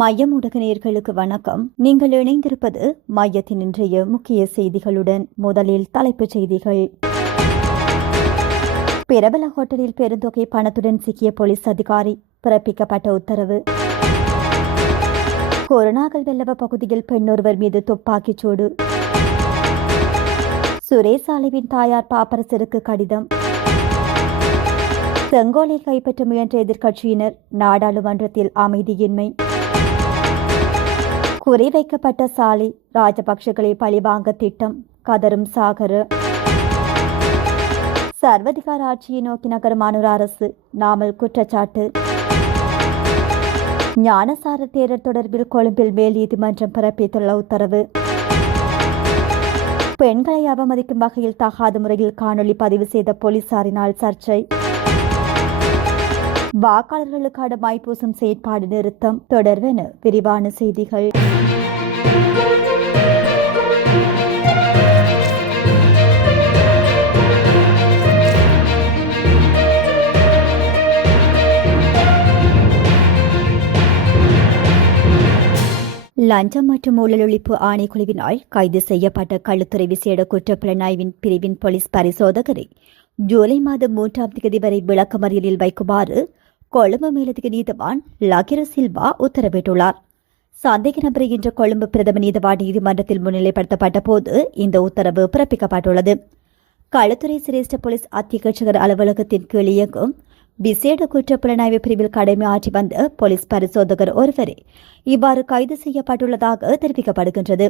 மையம் ஊடக நேயர்களுக்கு வணக்கம். நீங்கள் இணைந்திருப்பது மையத்தின் இன்றைய முக்கிய செய்திகளுடன். முதலில் தலைப்புச் செய்திகள். பிரபல ஹோட்டலில் பெருந்தொகை பணத்துடன் சிக்கிய போலீஸ் அதிகாரி, பிறப்பிக்கப்பட்ட உத்தரவு. கொரோனாக்கள் வெள்ளவ பகுதியில் பெண்ணொருவர் மீது துப்பாக்கிச் சூடு. சுரேஷ் சாலைவின் தாயார் பாப்பரசருக்கு கடிதம். செங்கோலை கைப்பற்ற முயன்ற எதிர்க்கட்சியினர், நாடாளுமன்றத்தில் அமைதியின்மை. குறிவைக்கப்பட்ட சாலை, ராஜபக்சகளை பழிவாங்க திட்டம், கதரும் சாகர. சர்வதிகார ஆட்சியை நோக்கி நகரும் அனுர அரசு, நாமல் குற்றச்சாட்டு. ஞானசார தேரர் தொடர்பில் கொழும்பில் மேல் நீதிமன்றம் பிறப்பித்துள்ள உத்தரவு. பெண்களை அவமதிக்கும் வகையில் தகாத முறையில் காணொலி பதிவு செய்த போலீசாரினால் சர்ச்சை. வாக்காளர்களுக்கான மைப்பூசும் செயற்பாடு நிறுத்தம் தொடர்வென விரிவான செய்திகள். லஞ்சம் மற்றும் ஊழல் ஒழிப்பு ஆணைக்குழுவினால் கைது செய்யப்பட்ட களுத்துறை விசேட குற்றப்புலனாய்வின் பிரிவின் போலீஸ் பரிசோதகரை ஜூலை மாதம் 3ஆம் தேதி வரை விளக்கமறியலில் வைக்குமாறு கொழும்பு மேலதிக நீதிவான் லகிர சில்வா உத்தரவிட்டுள்ளார். சந்தேக நபரை இன்று கொழும்பு பிரதம நீதிவான் நீதிமன்றத்தில் முன்னிலைப்படுத்தப்பட்ட போது இந்த உத்தரவு பிறப்பிக்கப்பட்டுள்ளது. களுத்துறை சிரேஷ்ட போலீஸ் அத்தியட்சகர் அலுவலகத்தின் கீழ் இயங்கும் விசேட குற்றப்புலனாய்வு பிரிவில் கடமையாற்றி வந்த போலீஸ் பரிசோதகர் ஒருவரே இவ்வாறு கைது செய்யப்பட்டுள்ளதாக தெரிவிக்கப்படுகின்றது.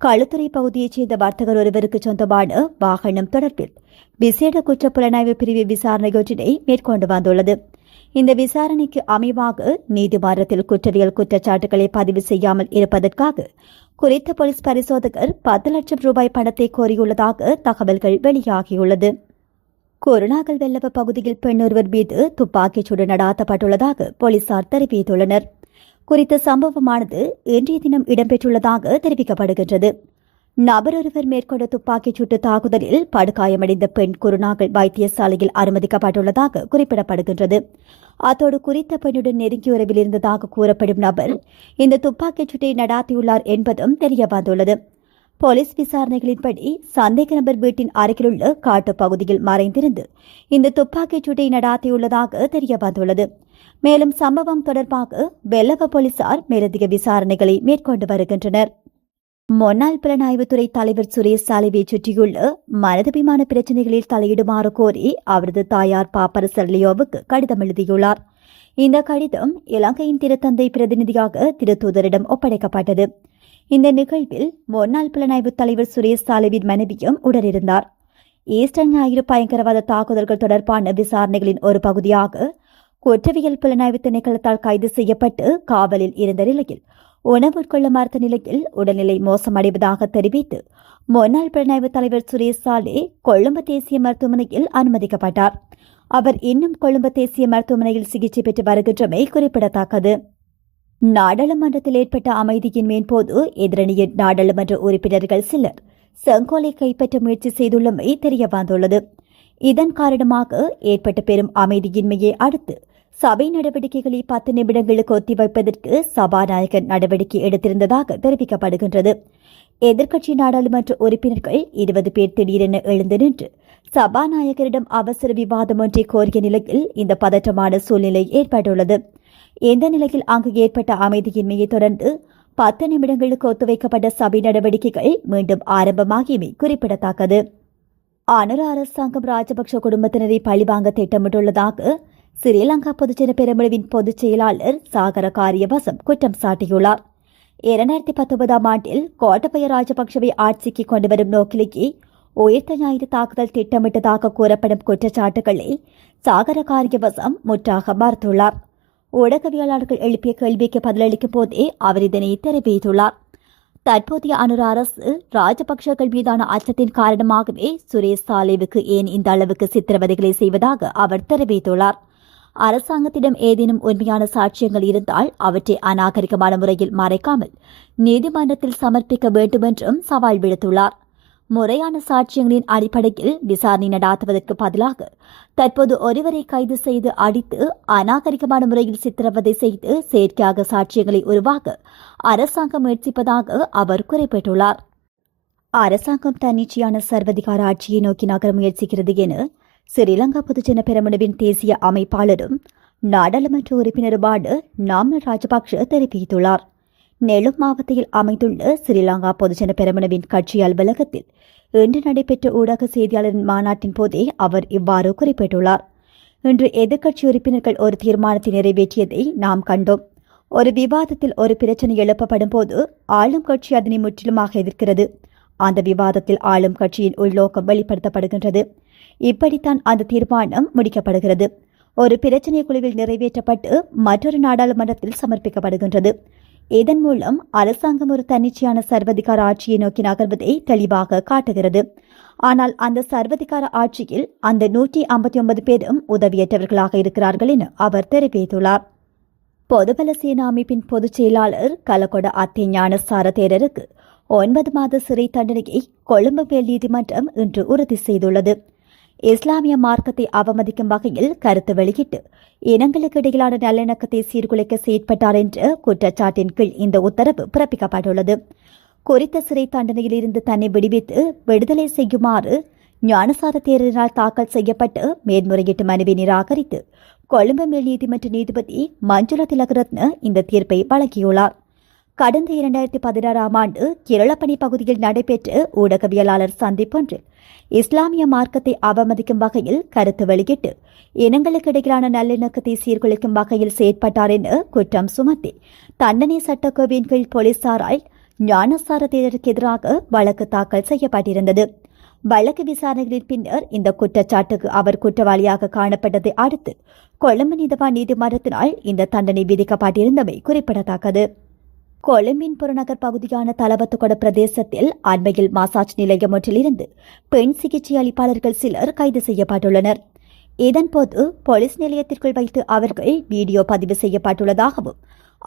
களுத்துறை பகுதியைச் சேர்ந்த வர்த்தகர் ஒருவருக்கு சொந்தமான வாகனம் தொடர்பில் விசேட குற்றப்புலனாய்வு பிரிவு விசாரணையொன்றினை மேற்கொண்டு வந்துள்ளது. இந்த விசாரணைக்கு அமைவாக நீதிமன்றத்தில் குற்றவியல் குற்றச்சாட்டுகளை பதிவு செய்யாமல் இருப்பதற்காக குறித்த போலீஸ் பரிசோதகர் 10 லட்சம் ரூபாய் பணத்தை கோரியுள்ளதாக தகவல்கள் வெளியாகியுள்ளது. கொரோனாக்கள் வெள்ளவ பகுதியில் பெண்ணொருவர் மீது துப்பாக்கிச் சூடு நடாத்தப்பட்டுள்ளதாக போலீசார் தெரிவித்துள்ளனர். குறித்த சம்பவமானது இன்றைய தினம் இடம்பெற்றுள்ளதாக தெரிவிக்கப்படுகின்றது. நபர் ஒருவர் மேற்கொண்ட துப்பாக்கிச் சூட்டு தாக்குதலில் படுகாயமடைந்த பெண் கொரோனாக்கள் வைத்தியசாலையில் அனுமதிக்கப்பட்டுள்ளதாக குறிப்பிடப்படுகின்றது. அத்தோடு குறித்த பெண்ணுடன் நெருங்கிய உறவில் இருந்ததாக கூறப்படும் நபர் இந்த துப்பாக்கிச் சூட்டை நடாத்தியுள்ளார் என்பதும் தெரியவந்துள்ளது. போலீஸ் விசாரணைகளின்படி சந்தேக நபர் வீட்டின் அருகிலுள்ள காட்டு பகுதியில் மறைந்திருந்து இந்த துப்பாக்கிச் சூட்டை நடாத்தியுள்ளதாக தெரியவந்துள்ளது. மேலும் சம்பவம் தொடர்பாக வெள்ளவ போலீசார் மேலதிக விசாரணைகளை மேற்கொண்டு வருகின்றனர். முன்னாள் புலனாய்வுத்துறை தலைவர் சுரேஷ் சாலைவை சுற்றியுள்ள மனிதாபிமான பிரச்சினைகளில் தலையிடுமாறு கோரி அவரது தாயார் பாப்பரசர்லியோவுக்கு கடிதம் எழுதியுள்ளார். இந்த கடிதம் இலங்கையின் திருத்தந்தை பிரதிநிதியாக திருத்தூதரிடம் ஒப்படைக்கப்பட்டது. இந்த நிகழ்வில் முன்னாள் புலனாய்வு தலைவர் சுரேஷ் சாலைவின் மனைவியும் உடனிருந்தார். ஈஸ்டர் ஞாயிறு பயங்கரவாத தாக்குதல்கள் தொடர்பான விசாரணைகளின் ஒரு பகுதியாக குற்றவியல் புலனாய்வு திணைக்களத்தால் கைது செய்யப்பட்டு காவலில் இருந்த நிலையில் உணவு உட்கொள்ள மறுத்த நிலையில் உடல்நிலை மோசமடைவதாக தெரிவித்து முன்னாள் புலனாய்வு தலைவர் சுரேஷ் சாலே கொழும்பு தேசிய மருத்துவமனையில் அனுமதிக்கப்பட்டார். அவர் இன்னும் கொழும்பு தேசிய மருத்துவமனையில் சிகிச்சை பெற்று வருகின்றமை குறிப்பிடத்தக்கது. நாடாளுமன்றத்தில் ஏற்பட்ட அமைதியின்மையின் போது எதிரணியின் நாடாளுமன்ற உறுப்பினர்கள் சிலர் செங்கோலை கைப்பற்ற முயற்சி செய்துள்ளமை தெரியவந்துள்ளது. இதன் காரணமாக ஏற்பட்ட பெரும் அமைதியின்மையை அடுத்து சபை நடவடிக்கைகளை 10 நிமிடங்களுக்கு ஒத்திவைப்பதற்கு சபாநாயகர் நடவடிக்கை எடுத்திருந்ததாக தெரிவிக்கப்படுகின்றது. எதிர்க்கட்சி நாடாளுமன்ற உறுப்பினர்கள் 20 பேர் திடீரென எழுந்து நின்று சபாநாயகரிடம் அவசர விவாதம் ஒன்றை கோரிய நிலையில் இந்த பதற்றமான சூழ்நிலை ஏற்பட்டுள்ளது. இந்த நிலையில் அங்கு ஏற்பட்ட அமைதியின்மையை தொடர்ந்து 10 நிமிடங்களுக்கு ஒத்திவைக்கப்பட்ட சபை நடவடிக்கைகள் மீண்டும் ஆரம்பமாகியமை குறிப்பிடத்தக்கது. அனுர அரசாங்கம் ராஜபக்ஷ குடும்பத்தினரை பழிவாங்க திட்டமிட்டுள்ளதாக ஸ்ரீலங்கா பொதுஜன பெரமுனவின் பொதுச் செயலாளர் சாகர காரியவசம் குற்றம் சாட்டியுள்ளார். 2019ஆம் ஆண்டில் கோட்டபய ராஜபக்ஷவை ஆட்சிக்கு கொண்டுவரும் நோக்கிலேயே உயிர்த்த ஞாயிறு தாக்குதல் திட்டமிட்டதாக கூறப்படும் குற்றச்சாட்டுகளை சாகர காரியவசம் முற்றாக மறுத்துள்ளார். ஊடகவியலாளர்கள் எழுப்பிய கேள்விக்கு பதிலளிக்கும் போதே அவர் இதனை தெரிவித்துள்ளார். தற்போதைய அனுர அரசு ராஜபக்சர்கள் மீதான அச்சத்தின் காரணமாகவே சுரேஷ் சாலேவுக்கு ஏன் இந்த அளவுக்கு சித்திரவதைகளை செய்வதாக அவர் தெரிவித்துள்ளார். அரசாங்கத்திடம் ஏதேனும் உண்மையான சாட்சியங்கள் இருந்தால் அவற்றை அநாகரிகமான முறையில் மறைக்காமல் நீதிமன்றத்தில் சமர்ப்பிக்க வேண்டும் என்றும் சவால் விடுத்துள்ளார். முறையான சாட்சியங்களின் அடிப்படையில் விசாரணை நடாத்துவதற்கு பதிலாக தற்போது ஒருவரை கைது செய்து அடித்து அநாகரிகமான முறையில் சித்திரவதை செய்து செயற்கையாக சாட்சியங்களை உருவாக்க அரசாங்கம் முயற்சிப்பதாக அவர் குறிப்பிட்டுள்ளார். அரசாங்கம் தன்னிச்சையான சர்வதிகார ஆட்சியை நோக்கி நகர முயற்சிக்கிறது என ஸ்ரீலங்கா பொதுஜன பெரமுனவின் தேசிய அமைப்பாளரும் நாடாளுமன்ற உறுப்பினருமான நாமல் ராஜபக்ஷ தெரிவித்துள்ளார். நெலும் மாவட்டத்தில் அமைந்துள்ள ஸ்ரீலங்கா பொதுஜன பெரமுனவின் கட்சி அலுவலகத்தில் இன்று நடைபெற்ற ஊடக செய்தியாளரின் மாநாட்டின் போதே அவர் இவ்வாறு குறிப்பிட்டுள்ளார். இன்று எதிர்க்கட்சி உறுப்பினர்கள் ஒரு தீர்மானத்தை நிறைவேற்றியதை நாம் கண்டோம். ஒரு விவாதத்தில் ஒரு பிரச்சினை எழுப்பப்படும் போது ஆளும் கட்சி அதனை முற்றிலுமாக எதிர்க்கிறது. அந்த விவாதத்தில் ஆளும் கட்சியின் உள்நோக்கம் வெளிப்படுத்தப்படுகின்றது. இப்படித்தான் அந்த தீர்மானம் முடிக்கப்படுகிறது. ஒரு பிரச்சினை குழுவில் நிறைவேற்றப்பட்டு மற்றொரு நாடாளுமன்றத்தில் சமர்ப்பிக்கப்படுகின்றது. இதன் மூலம் அரசாங்கம் ஒரு தன்னிச்சையான சர்வதிகார ஆட்சியை நோக்கி நகர்வதை தெளிவாக காட்டுகிறது. ஆனால் அந்த சர்வதிகார ஆட்சியில் அந்த 159 பேரும் உதவியற்றவர்களாக இருக்கிறார்கள் என அவர் தெரிவித்துள்ளார். பொதுபல சேனா அமைப்பின் பொதுச் செயலாளர் கலகொட அத்தே ஞானசார தேரருக்கு 9 மாத சிறை தண்டனையை கொழும்பு மேல் நீதிமன்றம் இன்று உறுதி செய்துள்ளது. இஸ்லாமிய மார்க்கத்தை அவமதிக்கும் வகையில் கருத்து வெளியிட்டு இனங்களுக்கு இடையிலான நல்லிணக்கத்தை சீர்குலைக்க செயற்பட்டார் என்ற குற்றச்சாட்டின் கீழ் இந்த உத்தரவு பிறப்பிக்கப்பட்டுள்ளது. குறித்த சிறை தண்டனையில் இருந்து தன்னை விடுவித்து விடுதலை செய்யுமாறு ஞானசார தேரரினால் தாக்கல் செய்யப்பட்டு மேல்முறையீட்டு மனுவை நிராகரித்து கொழும்பு மேல் நீதிமன்ற நீதிபதி மஞ்சுள திலகரத்ன இந்த தீர்ப்பை வழங்கியுள்ளார். கடந்த 2016ஆம் ஆண்டு கிரளப்பணி பகுதியில் நடைபெற்ற ஊடகவியலாளர் சந்திப்பொன்றில் இஸ்லாமிய மார்க்கத்தை அவமதிக்கும் வகையில் கருத்து வெளியிட்டு இனங்களுக்கு இடையிலான நல்லிணக்கத்தை சீர்குலைக்கும் வகையில் செயற்பட்டார் என குற்றம் சுமத்தி தண்டனை சட்டக்கோவையின் கீழ் போலீசாரால் ஞானசார தேரருக்கு எதிராக வழக்கு தாக்கல் செய்யப்பட்டிருந்தது. வழக்கு விசாரணைகளின் பின்னர் இந்த குற்றச்சாட்டுக்கு அவர் குற்றவாளியாக காணப்பட்டதை அடுத்து கொழும்பு நீதவான் நீதிமன்றத்தினால் இந்த தண்டனை விதிக்கப்பட்டிருந்தமை குறிப்பிடத்தக்கது. கொழும்பின் புறநகர் பகுதியான தலவத்துகொட பிரதேசத்தில் அண்மையில் மசாஜ் நிலையம் ஒன்றிலிருந்து பெண் சிகிச்சை அளிப்பாளர்கள் சிலர் கைது செய்யப்பட்டுள்ளனர். இதன்போது போலீஸ் நிலையத்திற்குள் வைத்து அவர்கள் வீடியோ பதிவு செய்யப்பட்டுள்ளதாகவும்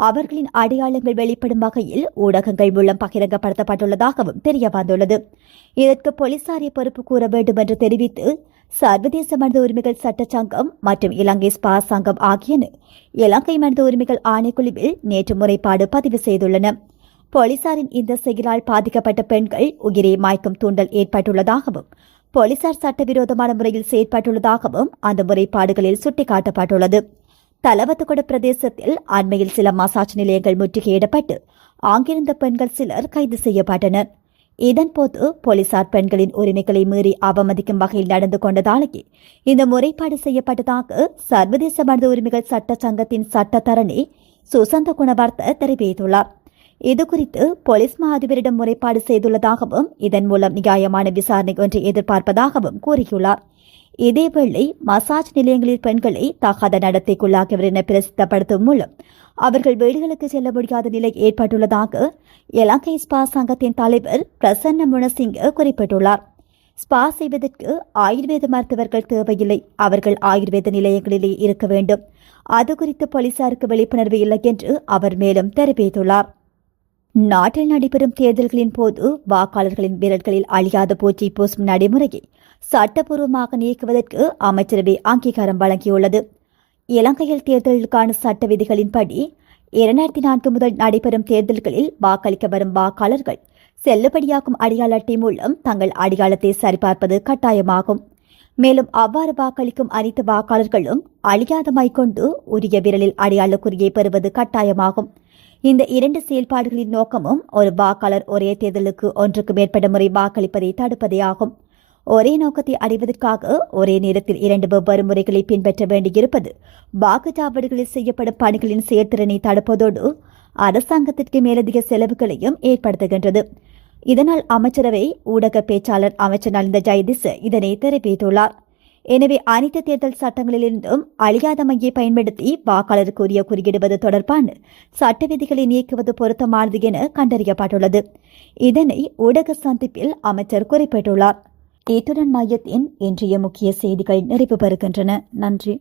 அவர்களின் அடையாளங்கள் வெளிப்படும் வகையில் ஊடகங்கள் மூலம் பகிரங்கப்படுத்தப்பட்டுள்ளதாகவும் தெரியவந்துள்ளது. இதற்கு போலீசாரை பொறுப்பு கூற வேண்டும் என்று தெரிவித்து சர்வதேச மனித உரிமைகள் சட்ட சங்கம் மற்றும் இலங்கை ஸ்பா சங்கம் ஆகியன இலங்கை மனித உரிமைகள் ஆணைக்குழுவில் நேற்று முறைப்பாடு பதிவு செய்துள்ளன. போலீசாரின் இந்த செயலால் பாதிக்கப்பட்ட பெண்கள் உயிரை மாய்க்கும் தூண்டல் ஏற்பட்டுள்ளதாகவும் போலீசார் சட்டவிரோதமான முறையில் செயற்பட்டுள்ளதாகவும் அந்த முறைப்பாடுகளில் சுட்டிக்காட்டப்பட்டுள்ளது. தலவத்துகொட பிரதேசத்தில் அண்மையில் சில மசாஜ் நிலையங்கள் முற்றுகையிடப்பட்டு அங்கிருந்த பெண்கள் சிலர் கைது செய்யப்பட்டனர். இதன்போது போலீசார் பெண்களின் உரிமைகளை மீறி அவமதிக்கும் வகையில் நடந்து கொண்டதாலேயே இந்த முறைப்பாடு செய்யப்பட்டதாக சர்வதேச மனித உரிமைகள் சட்ட சங்கத்தின் சட்டத்தரணி சுசந்த குணவர்த்த தெரிவித்துள்ளார். இதுகுறித்து போலீஸ் மா அதிபரிடம் முறைப்பாடு செய்துள்ளதாகவும் இதன் மூலம் நியாயமான விசாரணை ஒன்றை எதிர்பார்ப்பதாகவும் கூறியுள்ளார். இதேவேளை மசாஜ் நிலையங்களில் பெண்களை தகாத நடத்தைக்குள்ளாகியவர் என பிரசித்தப்படுத்தும் மூலம் அவர்கள் வீடுகளுக்கு செல்ல முடியாத நிலை ஏற்பட்டுள்ளதாக இலங்கை ஸ்பா சங்கத்தின் தலைவர் பிரசன்ன முனசிங்க குறிப்பிட்டுள்ளார். ஸ்பா செய்வதற்கு ஆயுர்வேத மருத்துவர்கள் தேவையில்லை, அவர்கள் ஆயுர்வேத நிலையங்களிலே இருக்க வேண்டும். அது குறித்து போலீசாருக்கு விழிப்புணர்வு இல்லை என்று அவர் மேலும் தெரிவித்துள்ளார். நாட்டில் நடைபெறும் தேர்தல்களின் போது வாக்காளர்களின் விரல்களில் அழியாத பூச்சி பூசும் நடைமுறையை சட்டப்பூர்வமாக நீக்குவதற்கு அமைச்சரவை அங்கீகாரம் வழங்கியுள்ளது. இலங்கையில் தேர்தலுக்கான சட்ட விதிகளின்படி 2004 முதல் நடைபெறும் தேர்தல்களில் வாக்களிக்க வரும் வாக்காளர்கள் செல்லுபடியாகும் அடையாள அட்டை மூலம் தங்கள் அடையாளத்தை சரிபார்ப்பது கட்டாயமாகும். மேலும் அவ்வாறு வாக்களிக்கும் அனைத்து வாக்காளர்களும் அழியாத மை கொண்டு உரிய விரலில் அடையாள குறியை பெறுவது கட்டாயமாகும். இந்த 2 செயல்பாடுகளின் நோக்கமும் ஒரு வாக்காளர் ஒரே தேர்தலுக்கு ஒன்றுக்கு மேற்பட்ட முறை வாக்களிப்பதை தடுப்பதே ஆகும். ஒரே நோக்கத்தை அடைவதற்காக ஒரே நேரத்தில் 2 வெவ்வேறு முறைகளை பின்பற்ற வேண்டியிருப்பது வாக்குச்சாவடிகளில் செய்யப்படும் பணிகளின் செயற்திறனை தடுப்பதோடு அரசாங்கத்திற்கு மேலதிக செலவுகளையும் ஏற்படுத்துகின்றது. இதனால் அமைச்சரவை ஊடக பேச்சாளர் அமைச்சர் நலிந்த ஜெயதிச இதனை தெரிவித்துள்ளார். எனவே அனைத்து தேர்தல் சட்டங்களிலிருந்தும் அழியாத மையை பயன்படுத்தி வாக்காளருக்கு உரிய குறியிடுவது தொடர்பான சட்ட விதிகளை நீக்குவது பொருத்தமானது என கண்டறியப்பட்டுள்ளது. இதனை ஊடக சந்திப்பில் அமைச்சர் குறிப்பிட்டுள்ளார். இத்துடன் மையத்தின் இன்றைய முக்கிய செய்திகள் நிறைவு பெறுகின்றன. நன்றி.